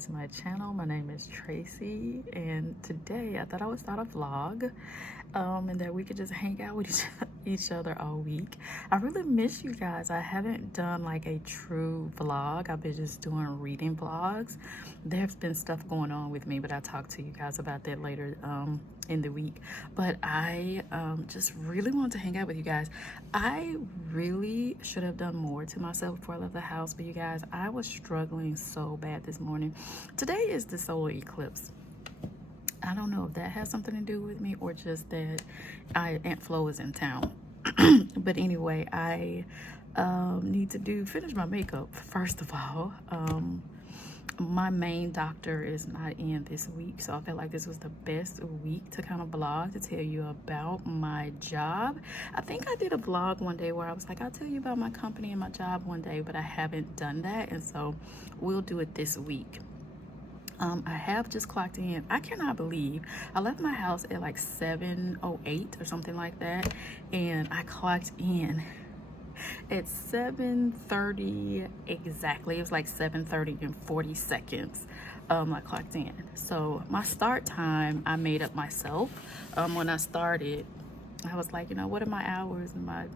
back to my channel. My name is Tracy, and today I thought I would start a vlog and that we could just hang out with each other all week. I really miss you guys. I haven't done like a true vlog. I've been just doing reading vlogs. There's been stuff going on with me, but I'll talk to you guys about that later in the week. But I just really wanted to hang out with you guys. I really should have done more to myself before I left the house, but you guys, I was struggling so bad this morning. Today is the solar eclipse. I don't know if that has something to do with me or just that Aunt Flo is in town. But anyway, I need to finish my makeup first of all. My main doctor is not in this week, so I felt like this was the best week to kind of vlog, to tell you about my job. I think I did a vlog one day where I was like, I'll tell you about my company and my job one day, but I haven't done that, and so we'll do it this week. I have just clocked in. I cannot believe I left my house at like 7:08 or something like that, and I clocked in at 7:30 exactly. It was like 7:30 and 40 seconds. I clocked in. So my start time I made up myself. When I started, I was like, what are my hours? And my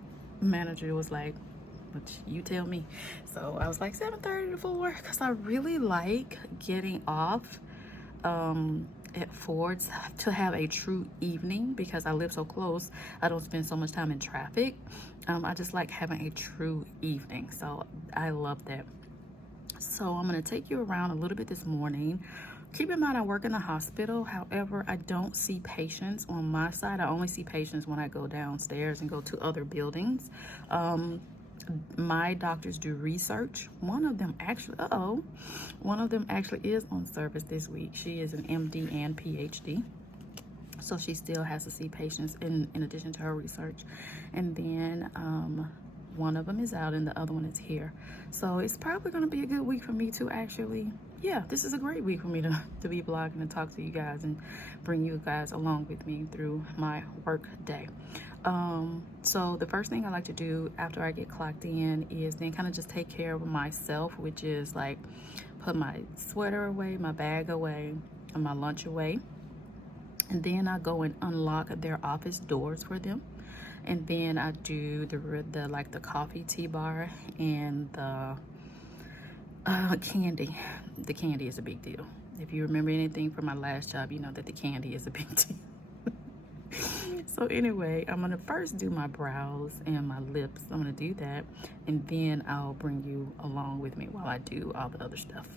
manager was like, which you tell me. So I was like 7:30 to 4 because I really like getting off at 4 to have a true evening, because I live so close. I don't spend so much time in traffic. I just like having a true evening, so I love that. So I'm going to take you around a little bit this morning. Keep in mind I work in the hospital. However, I don't see patients on my side. I only see patients when I go downstairs and go to other buildings. My doctors do research. One of them actually is on service this week. She is an MD and PhD, so she still has to see patients in addition to her research. And then one of them is out and the other one is here, so it's probably going to be a good week for me too, actually. Yeah, this is a great week for me to be vlogging and talk to you guys and bring you guys along with me through my work day. So the first thing I like to do after I get clocked in is then kind of just take care of myself, which is like put my sweater away, my bag away, and my lunch away. And then I go and unlock their office doors for them. And then I do the coffee tea bar and the candy. The candy is a big deal. If you remember anything from my last job, you know that the candy is a big deal. So anyway, I'm gonna first do my brows and my lips. I'm gonna do that, and then I'll bring you along with me while I do all the other stuff.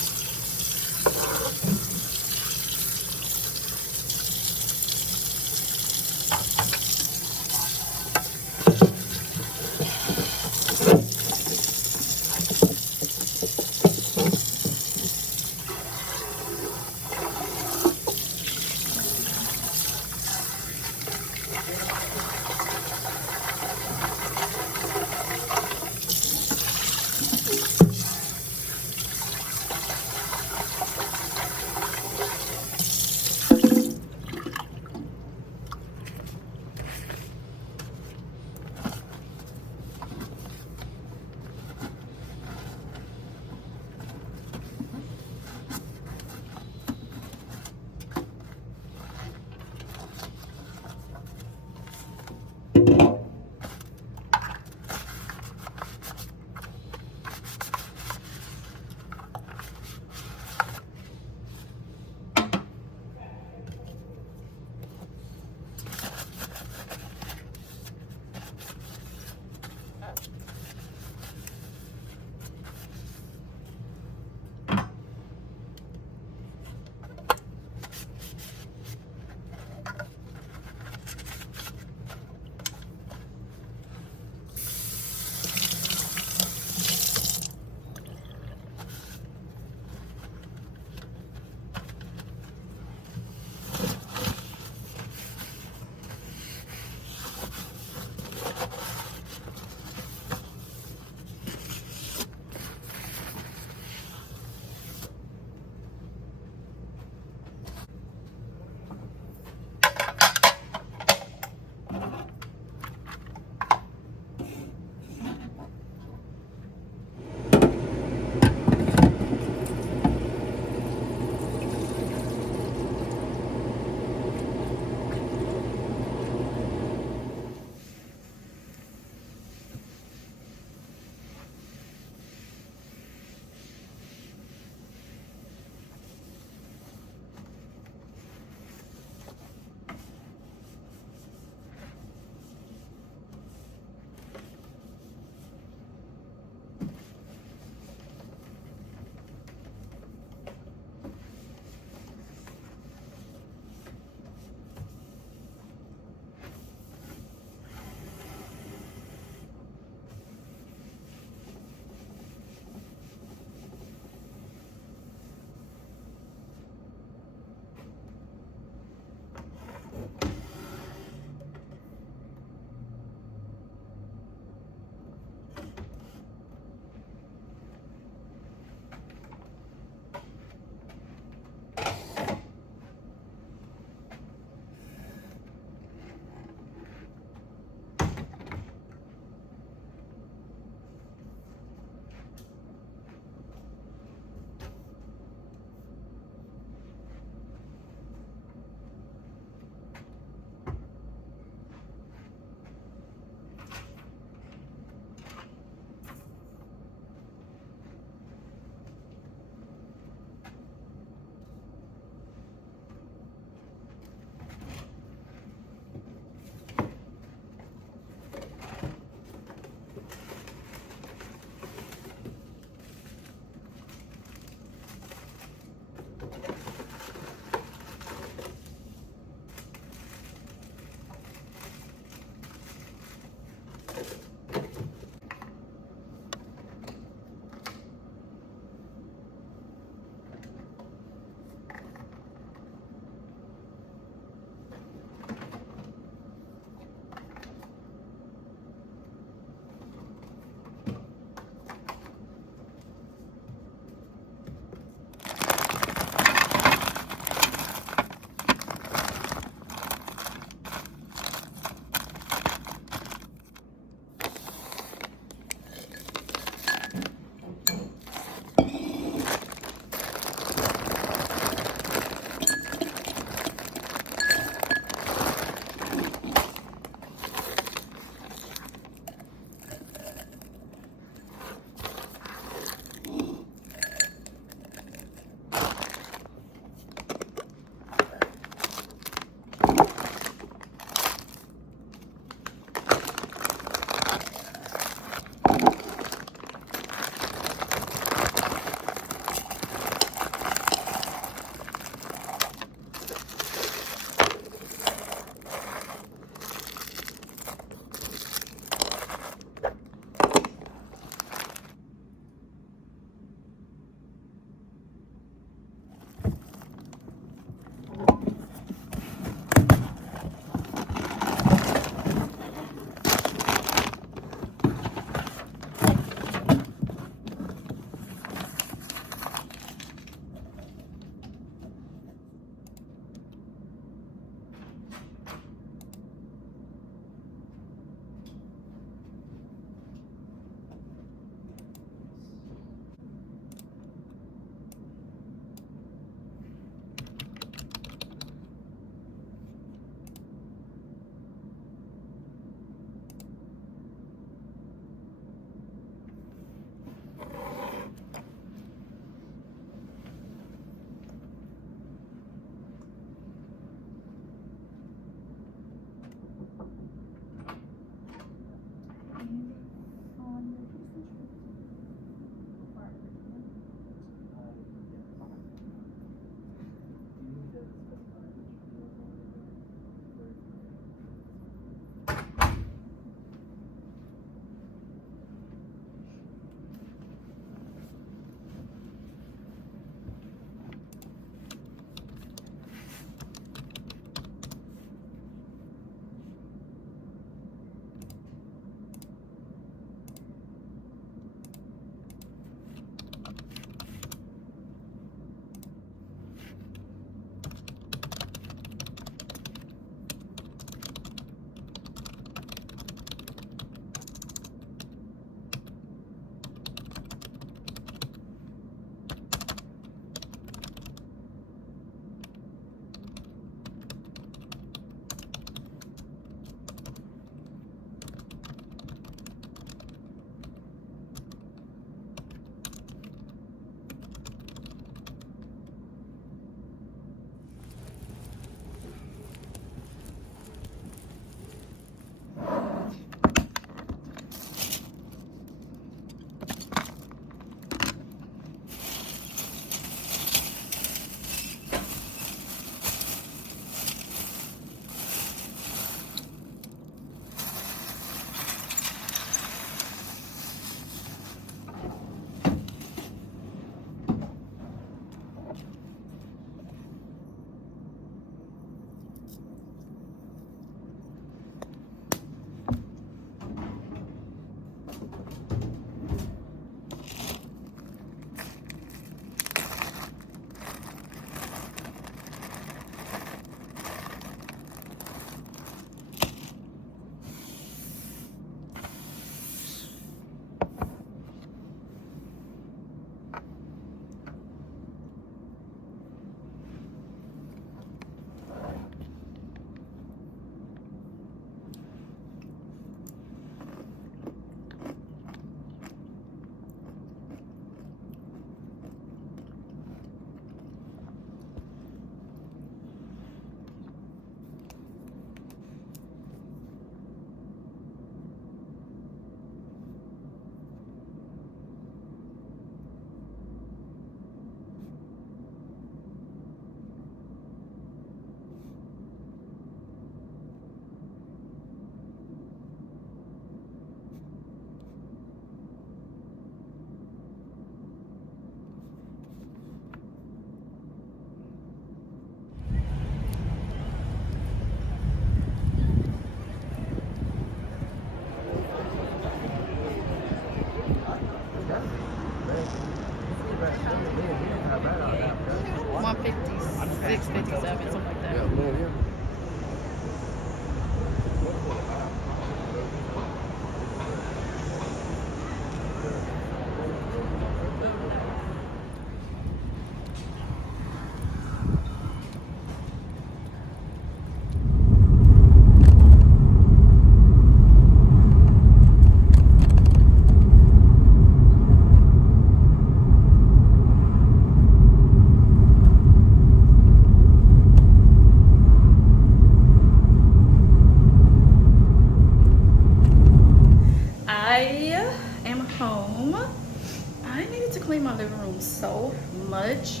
so much.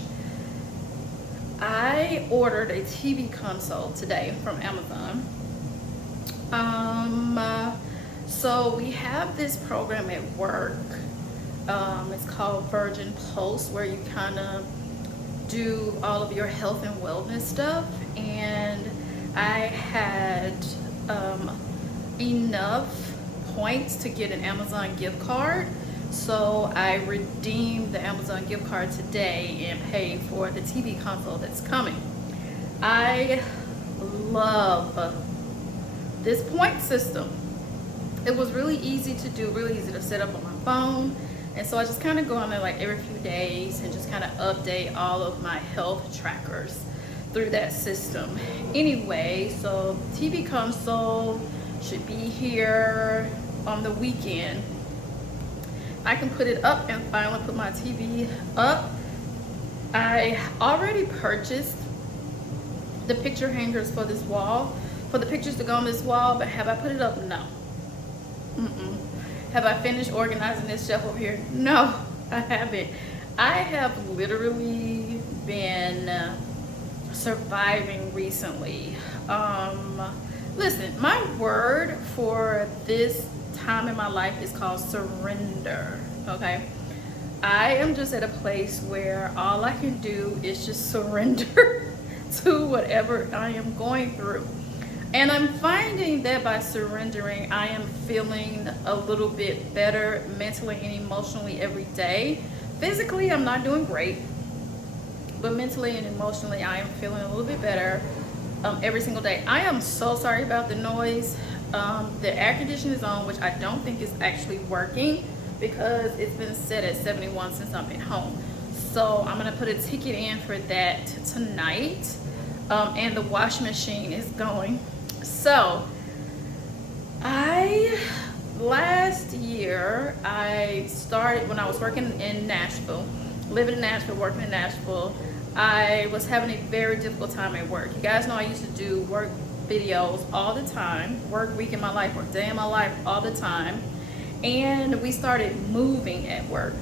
I ordered a TV console today from Amazon. So we have this program at work. It's called Virgin Pulse, where you kind of do all of your health and wellness stuff. And I had enough points to get an Amazon gift card. So I redeemed the Amazon gift card today and paid for the TV console that's coming. I love this point system. It was really easy to do, really easy to set up on my phone. And so I just kind of go on there like every few days and just kind of update all of my health trackers through that system. Anyway, so TV console should be here on the weekend. I can put it up and finally put my TV up. I already purchased the picture hangers for this wall, for the pictures to go on this wall, but have I put it up? No. Have I finished organizing this shelf over here? No, I haven't. I have literally been surviving recently. Listen, my word for this time in my life is called surrender, okay? I am just at a place where all I can do is just surrender to whatever I am going through. And I'm finding that by surrendering, I am feeling a little bit better mentally and emotionally every day. Physically, I'm not doing great, but mentally and emotionally, I am feeling a little bit better every single day. I am so sorry about the noise. The air conditioner is on, which I don't think is actually working because it's been set at 71 since I've been home. So I'm gonna put a ticket in for that tonight. And the washing machine is going. So last year I started when I was working in Nashville, living in Nashville, working in Nashville. I was having a very difficult time at work. You guys know I used to do work videos all the time, work week in my life, work day in my life all the time. And we started moving at work.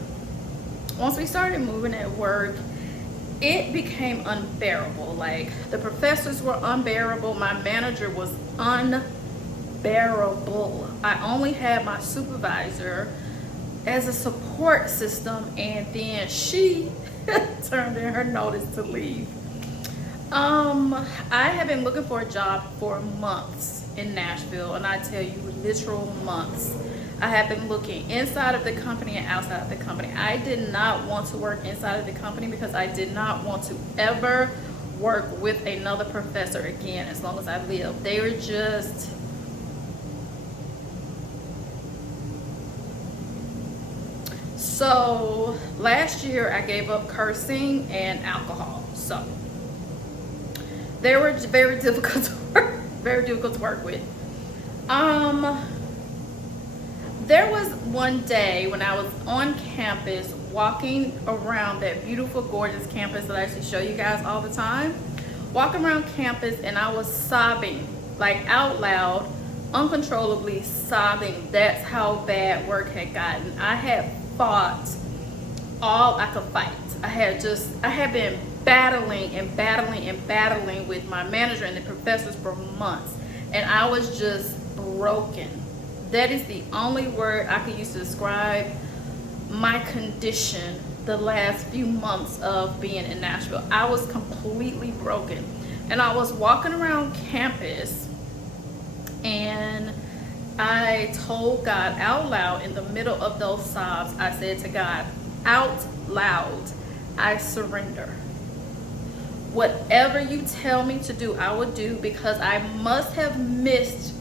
Once we started moving at work, it became unbearable. Like, the professors were unbearable. My manager was unbearable. I only had my supervisor as a support system, and then she turned in her notice to leave. I have been looking for a job for months in Nashville, and I tell you, literal months. I have been looking inside of the company and outside of the company. I did not want to work inside of the company because I did not want to ever work with another professor again as long as I live. They were just... So last year I gave up cursing and alcohol. So they were very difficult to work with. There was one day when I was on campus walking around that beautiful, gorgeous campus that I used to show you guys all the time. Walking around campus, and I was sobbing, like out loud, uncontrollably sobbing. That's how bad work had gotten. I had fought all I could fight. I had been battling with my manager and the professors for months, and I was just broken. That is the only word I could use to describe my condition the last few months of being in Nashville. I was completely broken. And I was walking around campus, and I told God out loud in the middle of those sobs, I said to God, out loud, I surrender. Whatever you tell me to do, I will do, because I must have missed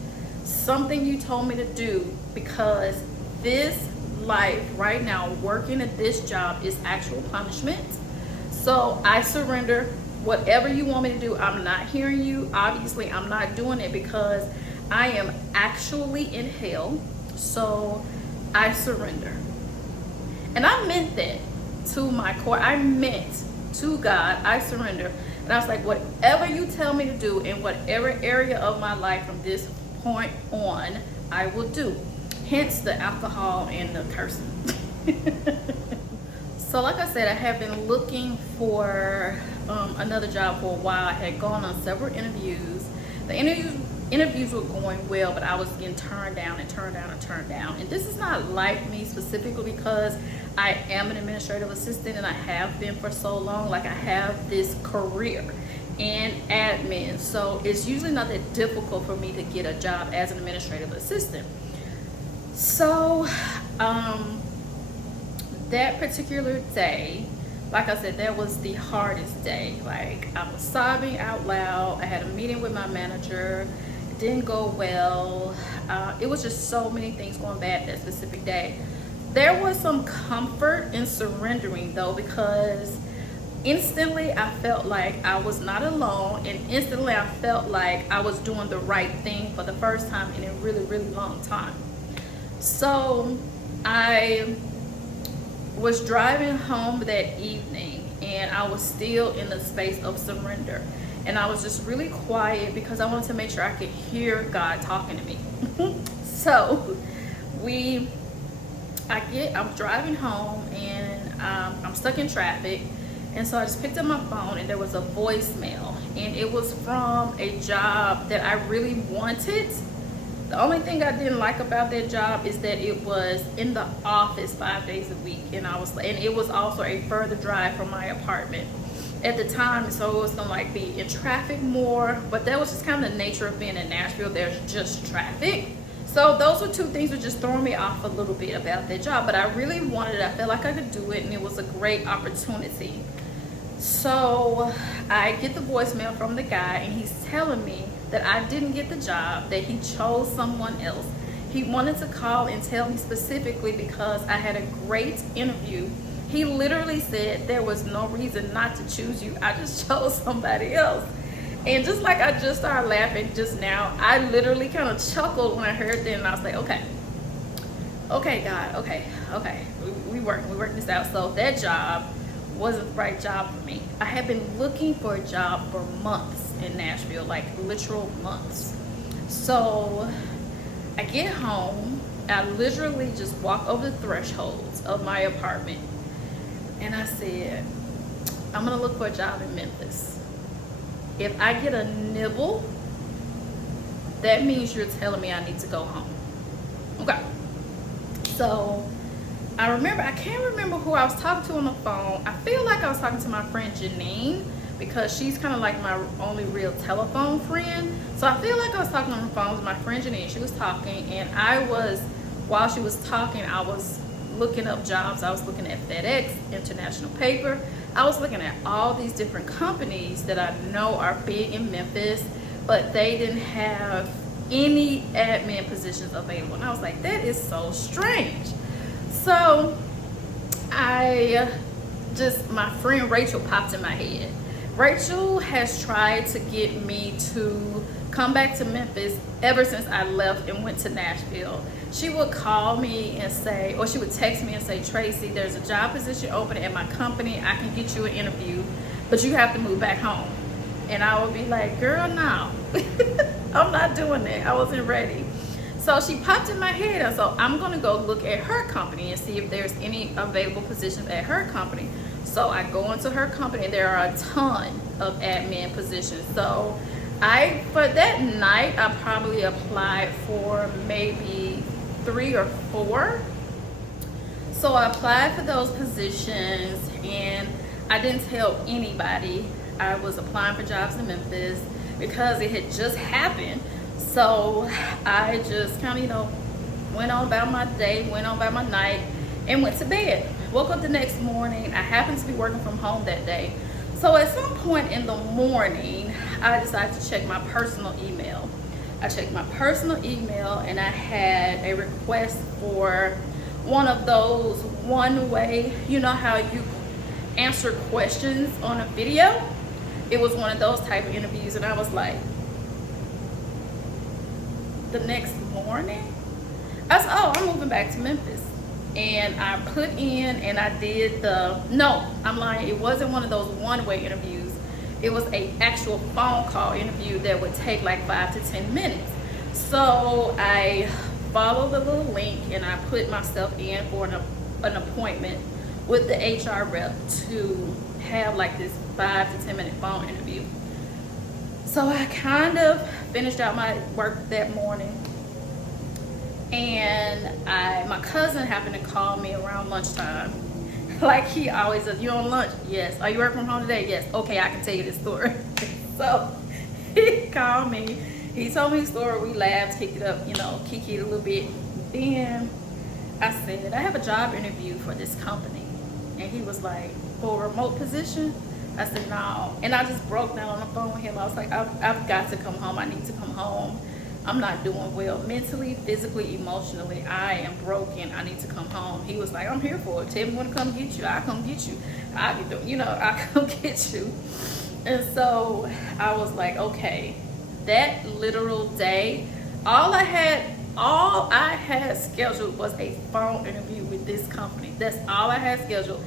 something you told me to do, because this life right now, working at this job, is actual punishment. So I surrender. Whatever you want me to do, I'm not hearing you. Obviously, I'm not doing it because I am actually in hell. So I surrender. And I meant that to my core. I meant to God, I surrender. And I was like, whatever you tell me to do in whatever area of my life from this point on, I will do. Hence the alcohol and the cursing. So like I said, I have been looking for another job for a while. I had gone on several interviews. The interviews were going well, but I was getting turned down and turned down and turned down. And this is not like me specifically because I am an administrative assistant and I have been for so long. Like, I have this career in admin, so it's usually not that difficult for me to get a job as an administrative assistant. So that particular day, like I said, that was the hardest day. Like, I was sobbing out loud. I had a meeting with my manager. It didn't go well. It was just so many things going bad that specific day. There was some comfort in surrendering though, because instantly I felt like I was not alone, and instantly I felt like I was doing the right thing for the first time in a really, really long time. So I was driving home that evening and I was still in the space of surrender, and I was just really quiet because I wanted to make sure I could hear God talking to me. So I'm driving home and I'm stuck in traffic, and so I just picked up my phone and there was a voicemail, and it was from a job that I really wanted. The only thing I didn't like about that job is that it was in the office 5 days a week, and it was also a further drive from my apartment at the time, so it was gonna like be in traffic more. But that was just kind of the nature of being in Nashville. There's just traffic. So those were two things that just throwing me off a little bit about that job. But I really wanted it. I felt like I could do it, and it was a great opportunity. So I get the voicemail from the guy, and he's telling me that I didn't get the job, that he chose someone else. He wanted to call and tell me specifically because I had a great interview. He literally said there was no reason not to choose you. I just chose somebody else. And just like I just started laughing just now, I literally kind of chuckled when I heard that, and I was like, okay, God, okay. We working this out. So that job wasn't the right job for me. I had been looking for a job for months in Nashville, like literal months. So I get home, I literally just walk over the thresholds of my apartment, and I said, I'm gonna look for a job in Memphis. If I get a nibble, that means you're telling me I need to go home. Okay. So I can't remember who I was talking to on the phone. I feel like I was talking to my friend Janine, because she's kind of like my only real telephone friend. So I feel like I was talking on the phone with my friend Janine. She was talking, and while she was talking, I was looking up jobs. I was looking at FedEx, International Paper. I was looking at all these different companies that I know are big in Memphis, but they didn't have any admin positions available. And I was like, that is so strange. So my friend Rachel popped in my head. Rachel has tried to get me to come back to Memphis ever since I left and went to Nashville. She would call me and say, or she would text me and say, Tracy, there's a job position open at my company. I can get you an interview, but you have to move back home. And I would be like, girl, no, I'm not doing that. I wasn't ready. So she popped in my head, and so I'm gonna go look at her company and see if there's any available positions at her company. So I go into her company, and there are a ton of admin positions. So for that night, I probably applied for maybe 3 or 4. So I applied for those positions, and I didn't tell anybody I was applying for jobs in Memphis because it had just happened. So I just kind of, went on about my day, went on about my night, and went to bed. Woke up the next morning. I happened to be working from home that day. So at some point in the morning, I decided to check my personal email. I checked my personal email, and I had a request for one of those one-way, you know how you answer questions on a video? It was one of those type of interviews, and I was like, the next morning, I said, oh, I'm moving back to Memphis. And I put in, and I did no, I'm lying, it wasn't one of those one-way interviews. It was an actual phone call interview that would take like 5 to 10 minutes. So I followed the little link, and I put myself in for an appointment with the HR rep to have like this 5 to 10 minute phone interview. So I kind of finished out my work that morning, and my cousin happened to call me around lunchtime. Like he always does. You on lunch? Yes. Are you working from home today? Yes. Okay, I can tell you this story. So he called me. He told me the story. We laughed, kicked it up, you know, kikied a little bit. Then I said, I have a job interview for this company. And he was like, for a remote position? I said, no. And I just broke down on the phone with him. I was like, I've got to come home. I need to come home. I'm not doing well mentally, physically, emotionally. I am broken. I need to come home. He was like, I'm here for it. Tell me when to come get you. I'll come get you. I'll come get you. And so I was like, okay. That literal day, all I had scheduled was a phone interview with this company. That's all I had scheduled.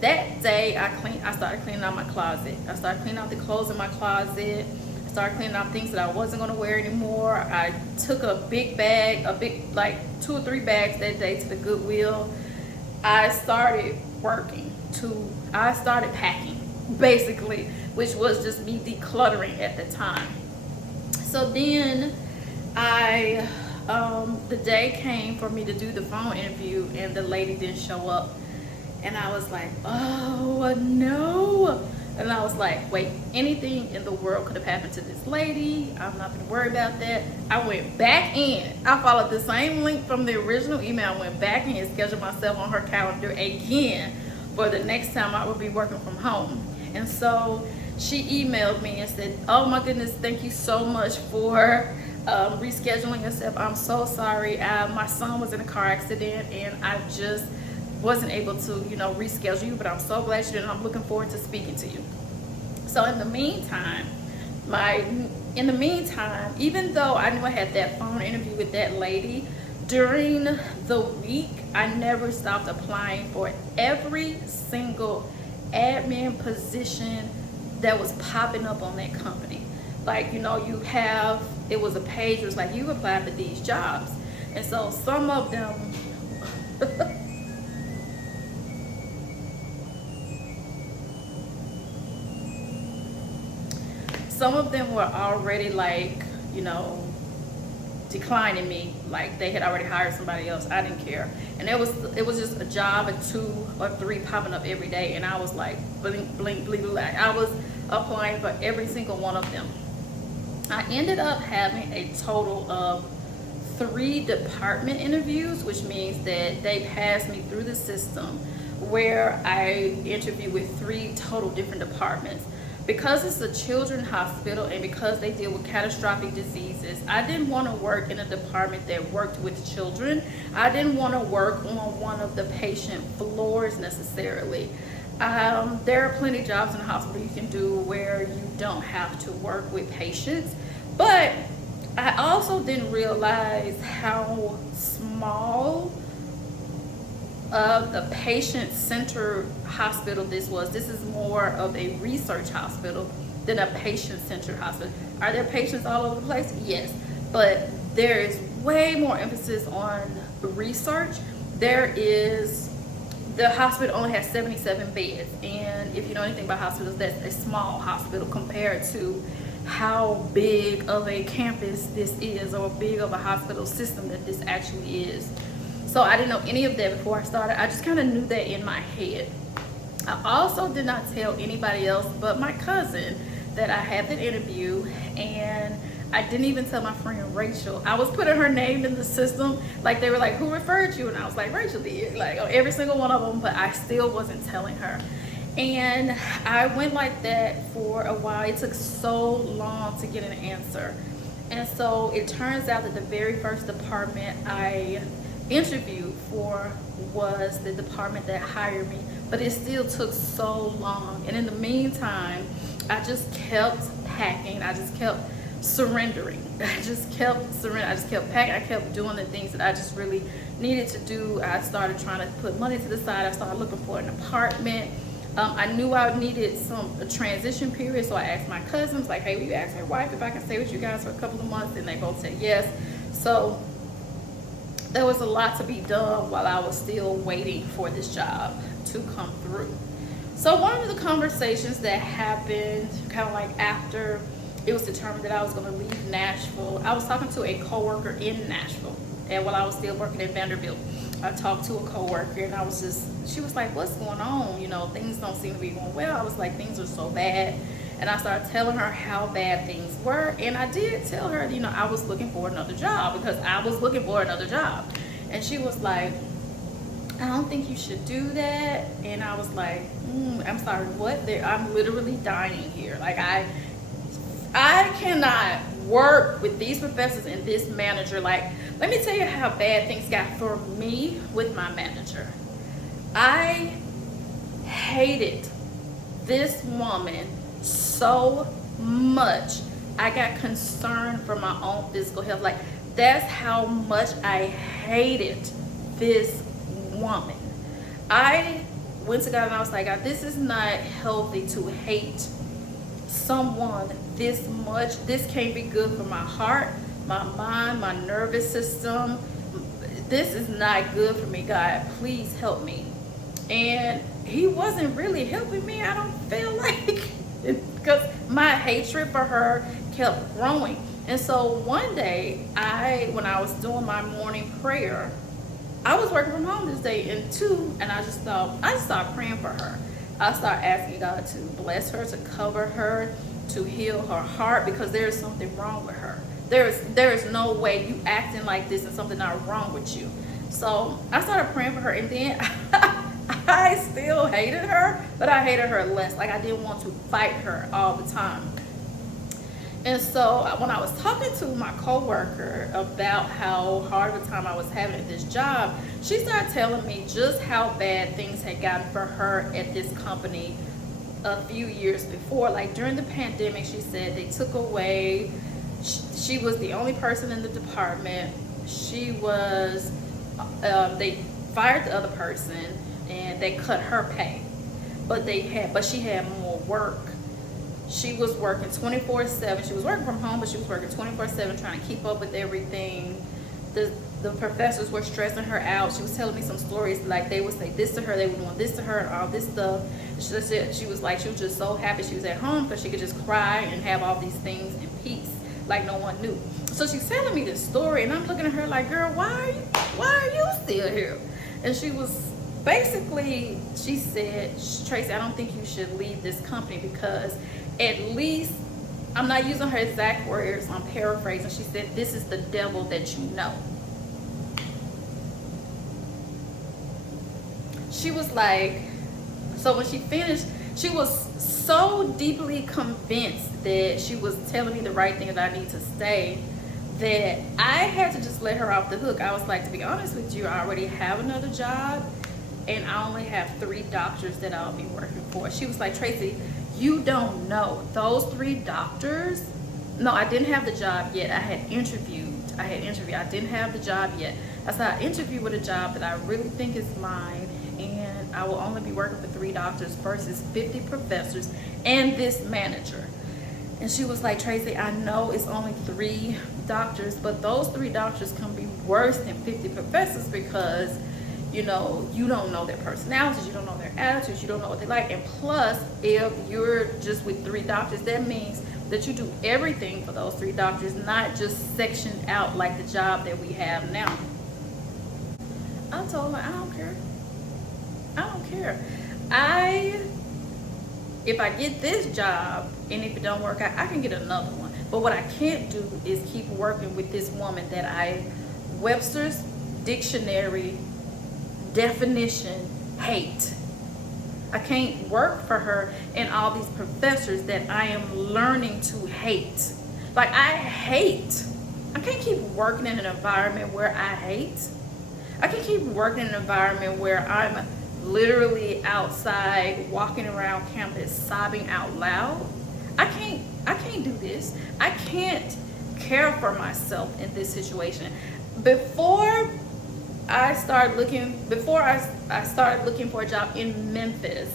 That day, I started cleaning out my closet. I started cleaning out the clothes in my closet. I started cleaning out things that I wasn't gonna wear anymore. I took a big bag, like 2 or 3 bags that day to the Goodwill. I started I started packing, basically, which was just me decluttering at the time. So then the day came for me to do the phone interview, and the lady didn't show up. And I was like, oh no. And I was like, wait, anything in the world could have happened to this lady. I'm not gonna worry about that. I went back in. I followed the same link from the original email. I went back in and scheduled myself on her calendar again for the next time I would be working from home. And so she emailed me and said, oh my goodness, thank you so much for rescheduling yourself. I'm so sorry. My son was in a car accident and I just wasn't able to, reschedule you, but I'm so glad you did, and I'm looking forward to speaking to you. So in the meantime, even though I knew I had that phone interview with that lady, during the week, I never stopped applying for every single admin position that was popping up on that company. Like, it was a page, it was like, you applied for these jobs. And so some of them, some of them were already declining me, like they had already hired somebody else. I didn't care. And it was just a job or 2 or 3 popping up every day, and I was like, blink, blink, blink, blink. I was applying for every single one of them. I ended up having a total of 3 department interviews, which means that they passed me through the system where I interviewed with 3 total different departments. Because it's a children's hospital and because they deal with catastrophic diseases, I didn't want to work in a department that worked with children. I didn't want to work on one of the patient floors necessarily. There are plenty of jobs in the hospital you can do where you don't have to work with patients. But I also didn't realize how small of a patient-centered hospital this was. This is more of a research hospital than a patient-centered hospital. Are there patients all over the place? Yes, but there is way more emphasis on research. The hospital only has 77 beds, and if you know anything about hospitals, that's a small hospital compared to how big of a campus this is, or big of a hospital system that this actually is. So I didn't know any of that before I started. I just kind of knew that in my head. I also did not tell anybody else but my cousin that I had that interview, and I didn't even tell my friend Rachel. I was putting her name in the system. Like, they were like, who referred you? And I was like, Rachel did. Like, every single one of them, but I still wasn't telling her. And I went like that for a while. It took so long to get an answer. And so it turns out that the very first department I interviewed for was the department that hired me, but it still took so long. And in the meantime, I just kept packing. I just kept surrendering. I just kept packing. I kept doing the things that I just really needed to do. I started trying to put money to the side. I started looking for an apartment. I knew I needed a transition period, so I asked my cousins, like, hey, will you ask your wife if I can stay with you guys for a couple of months? And they both said yes. So there was a lot to be done while I was still waiting for this job to come through. So one of the conversations that happened kind of like after it was determined that I was going to leave Nashville, I was talking to a coworker in Nashville. And while I was still working at Vanderbilt, I talked to a coworker and she was like, what's going on? You know, things don't seem to be going well. I was like, things are so bad. And I started telling her how bad things were. And I did tell her, you know, I was looking for another job because I was looking for another job. And she was like, I don't think you should do that. And I was like, I'm sorry, what? I'm literally dying here. Like I cannot work with these professors and this manager. Like, let me tell you how bad things got for me with my manager. I hated this woman so much. I got concerned for my own physical health. Like, that's how much I hated this woman. I went to God and I was like, God, this is not healthy to hate someone this much. This can't be good for my heart, my mind, my nervous system. This is not good for me, God. Please help me. And he wasn't really helping me, I don't feel like, because my hatred for her kept growing. And so one day, when I was doing my morning prayer, I was working from home this day, and I just started praying for her. I started asking God to bless her, to cover her, to heal her heart, because there is something wrong with her. There is no way you acting like this and something not wrong with you. So I started praying for her, and then I still hated her, but I hated her less. Like, I didn't want to fight her all the time. And so when I was talking to my coworker about how hard of a time I was having at this job, she started telling me just how bad things had gotten for her at this company a few years before. Like, during the pandemic, she said they took away, she was the only person in the department. They fired the other person and they cut her pay, but she had more work. She was working 24/7. She was working from home, but she was working 24/7 trying to keep up with everything. The professors were stressing her out. She was telling me some stories, like they would say this to her, they were doing this to her, and all this stuff. She was just so happy she was at home because she could just cry and have all these things in peace, like no one knew. So she's telling me this story, and I'm looking at her like, girl, why are you still here? And she said, Tracy, I don't think you should leave this company because at least, I'm not using her exact words, I'm paraphrasing. She said, this is the devil that you know. She was like, so when she finished, she was so deeply convinced that she was telling me the right thing, that I need to stay, that I had to just let her off the hook. I was like, to be honest with you, I already have another job and I only have 3 doctors that I'll be working for. She was like, Tracy, you don't know. Those 3 doctors, no, I didn't have the job yet. I had interviewed. I didn't have the job yet. I said, I interviewed with a job that I really think is mine, and I will only be working for 3 doctors versus 50 professors and this manager. And she was like, Tracy, I know it's only 3 doctors, but those 3 doctors can be worse than 50 professors because, you know, you don't know their personalities, you don't know their attitudes, you don't know what they like. And plus, if you're just with 3 doctors, that means that you do everything for those 3 doctors, not just sectioned out like the job that we have now. I told her, I don't care. If I get this job and if it don't work out, I can get another one. But what I can't do is keep working with this woman that Webster's dictionary definition hate. I can't work for her and all these professors that I am learning to hate. Like, I can't keep working in an environment where I hate. I can keep working in an environment where I'm literally outside walking around campus sobbing out loud. I can't do this. I can't care for myself in this situation. Before I started looking for a job in Memphis,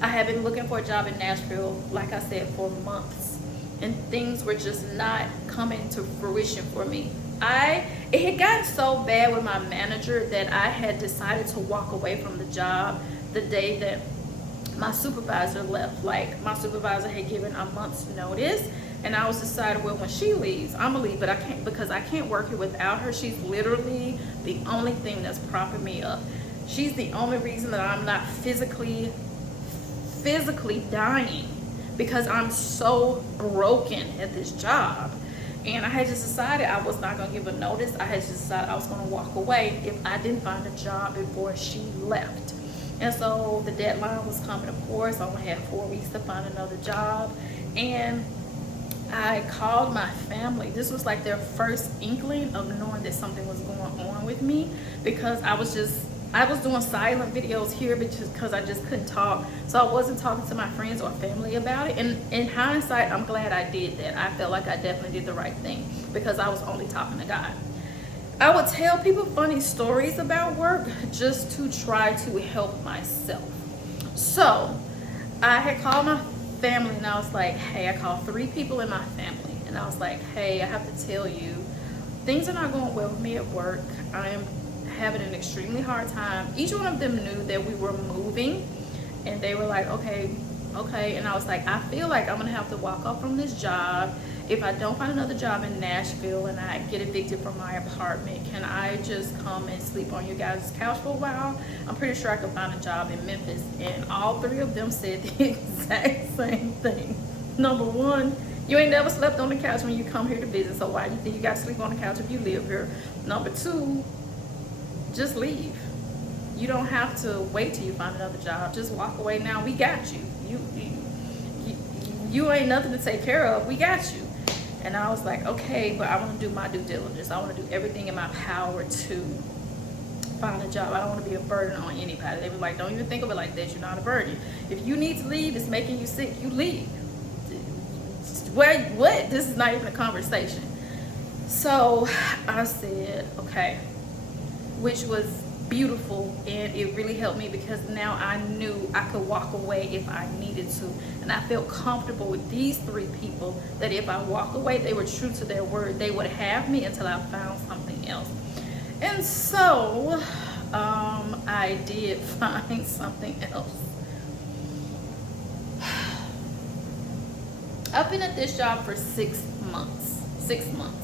I had been looking for a job in Nashville, like I said, for months, and things were just not coming to fruition for me. It had gotten so bad with my manager that I had decided to walk away from the job the day that my supervisor left. Like, my supervisor had given a month's notice, and I was decided, well, when she leaves, I'm gonna leave, but I can't, because I can't work here without her. She's literally the only thing that's propping me up. She's the only reason that I'm not physically dying, because I'm so broken at this job. And I had just decided I was not gonna give a notice. I had just decided I was gonna walk away if I didn't find a job before she left. And so the deadline was coming, of course. I only had 4 weeks to find another job. And I called my family. This was like their first inkling of knowing that something was going on with me, because I was doing silent videos here because I just couldn't talk. So I wasn't talking to my friends or family about it. And in hindsight, I'm glad I did that. I felt like I definitely did the right thing, because I was only talking to God. I would tell people funny stories about work just to try to help myself. So I had called my family, and I was like, hey, I called 3 people in my family, and I was like, hey, I have to tell you, things are not going well with me at work. I am having an extremely hard time. Each one of them knew that we were moving, and they were like, okay. And I was like, I feel like I'm gonna have to walk off from this job. If I don't find another job in Nashville and I get evicted from my apartment, can I just come and sleep on your guys' couch for a while? I'm pretty sure I could find a job in Memphis. And all 3 of them said the exact same thing. Number 1, you ain't never slept on the couch when you come here to visit, so why do you think you got to sleep on the couch if you live here? Number 2, just leave. You don't have to wait till you find another job. Just walk away now. We got you. You ain't nothing to take care of. We got you. And I was like, okay, but I want to do my due diligence. I want to do everything in my power to find a job. I don't want to be a burden on anybody. They were like, don't even think of it like that. You're not a burden. If you need to leave, it's making you sick, you leave. What? This is not even a conversation. So I said, okay, which was beautiful, and it really helped me, because now I knew I could walk away if I needed to. And I felt comfortable with these 3 people that if I walk away, they were true to their word. They would have me until I found something else. And so I did find something else. I've been at this job for 6 months. 6 months.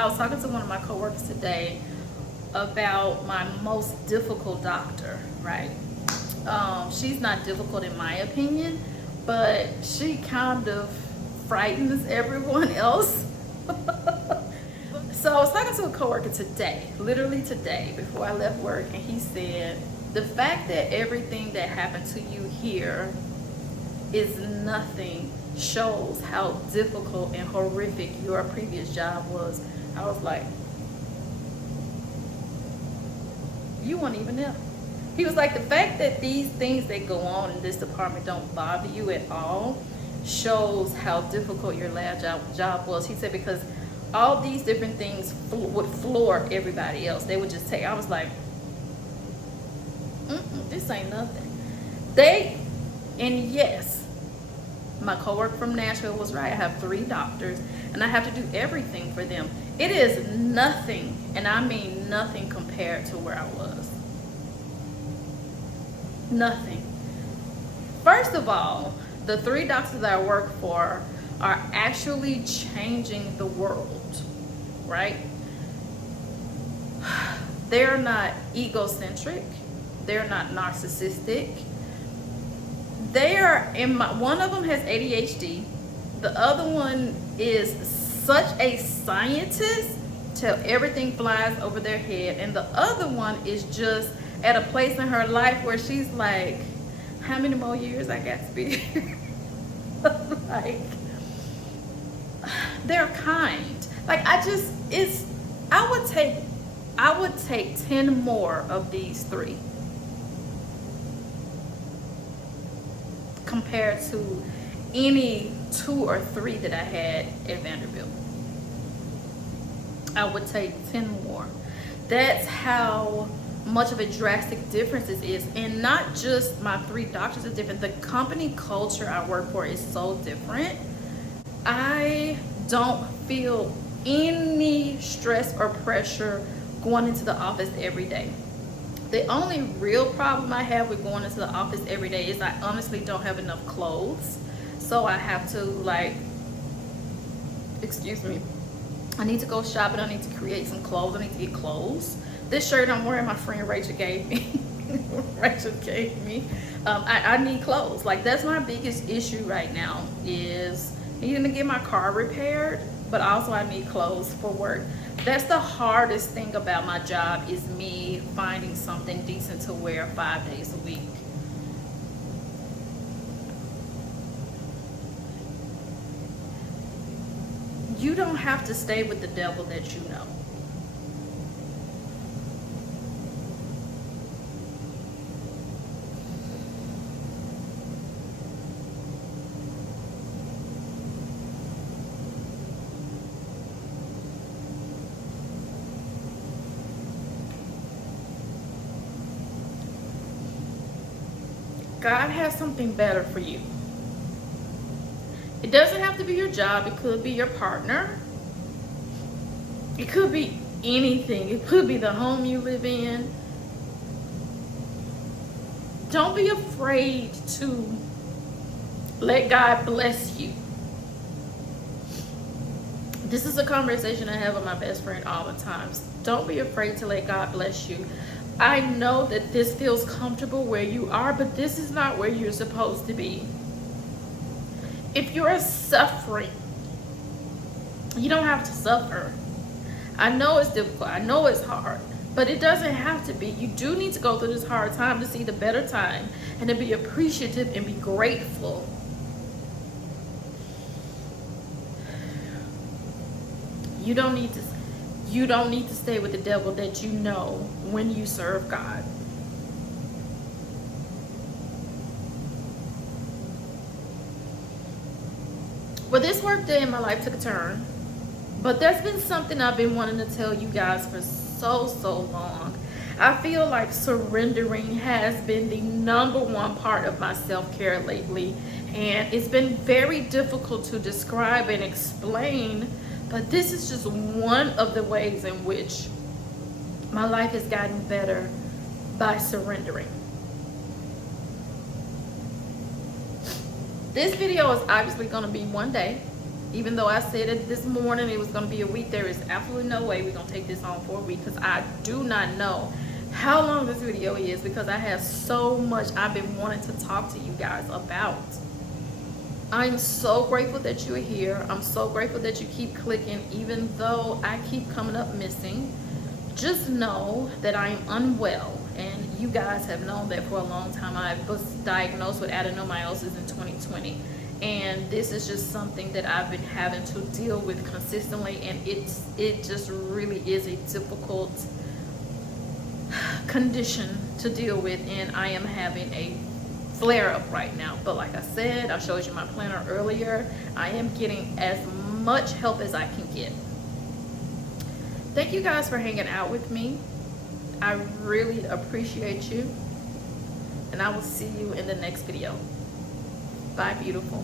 I was talking to one of my coworkers today about my most difficult doctor, right? She's not difficult in my opinion, but she kind of frightens everyone else. So I was talking to a coworker today, literally today, before I left work, and he said, the fact that everything that happened to you here is nothing shows how difficult and horrific your previous job was. I was like, you weren't even there. He was like, the fact that these things that go on in this department don't bother you at all shows how difficult your last job was. He said, because all these different things would floor everybody else. They would just take, I was like, this ain't nothing. And yes, my coworker from Nashville was right. I have 3 doctors, and I have to do everything for them. It is nothing, and I mean nothing, compared to where I was. Nothing. First of all, the 3 doctors that I work for are actually changing the world, right? They're not egocentric. They're not narcissistic. They are one of them has ADHD. The other one is such a scientist till everything flies over their head. And the other one is just at a place in her life where she's like, how many more years I got to be here? Like, they're kind. Like, I would take 10 more of these 3 compared to any 2 or 3 that I had at Vanderbilt. I would take 10 more. That's how much of a drastic difference this is. And not just my 3 doctors are different. The company culture I work for is so different. I don't feel any stress or pressure going into the office every day. The only real problem I have with going into the office every day is I honestly don't have enough clothes. So I have to, like, excuse me, I need to go shopping. I need to create some clothes. I need to get clothes. This shirt I'm wearing, my friend Rachel gave me. Rachel gave me. I need clothes. Like, that's my biggest issue right now, is needing to get my car repaired, but also I need clothes for work. That's the hardest thing about my job, is me finding something decent to wear 5 days a week. You don't have to stay with the devil that you know. God has something better for you. It doesn't have to be your job. It could be your partner. It could be anything. It could be the home you live in. Don't be afraid to let God bless you. This is a conversation I have with my best friend all the time. Don't be afraid to let God bless you. I know that this feels comfortable where you are, but this is not where you're supposed to be. If you're suffering, you don't have to suffer. I know it's difficult. I know it's hard, but it doesn't have to be. You do need to go through this hard time to see the better time, and to be appreciative and be grateful. You don't need to stay with the devil that you know when you serve God. Well, this work day in my life took a turn, but that's been something I've been wanting to tell you guys for so long. I feel like surrendering has been the #1 part of my self-care lately, and it's been very difficult to describe and explain, but this is just one of the ways in which my life has gotten better by surrendering. This video is obviously going to be one day. Even though I said it this morning, it was going to be a week, there is absolutely no way we're going to take this on for a week, because I do not know how long this video is, because I have so much I've been wanting to talk to you guys about. I'm so grateful that you're here. I'm so grateful that you keep clicking, even though I keep coming up missing. Just know that I am unwell, and you guys have known that for a long time. I was diagnosed with adenomyosis in 2020, and this is just something that I've been having to deal with consistently, and it just really is a difficult condition to deal with, and I am having a flare-up right now. But like I said, I showed you my planner earlier. I am getting as much help as I can get. Thank you guys for hanging out with me. I really appreciate you, and I will see you in the next video. Bye, beautiful.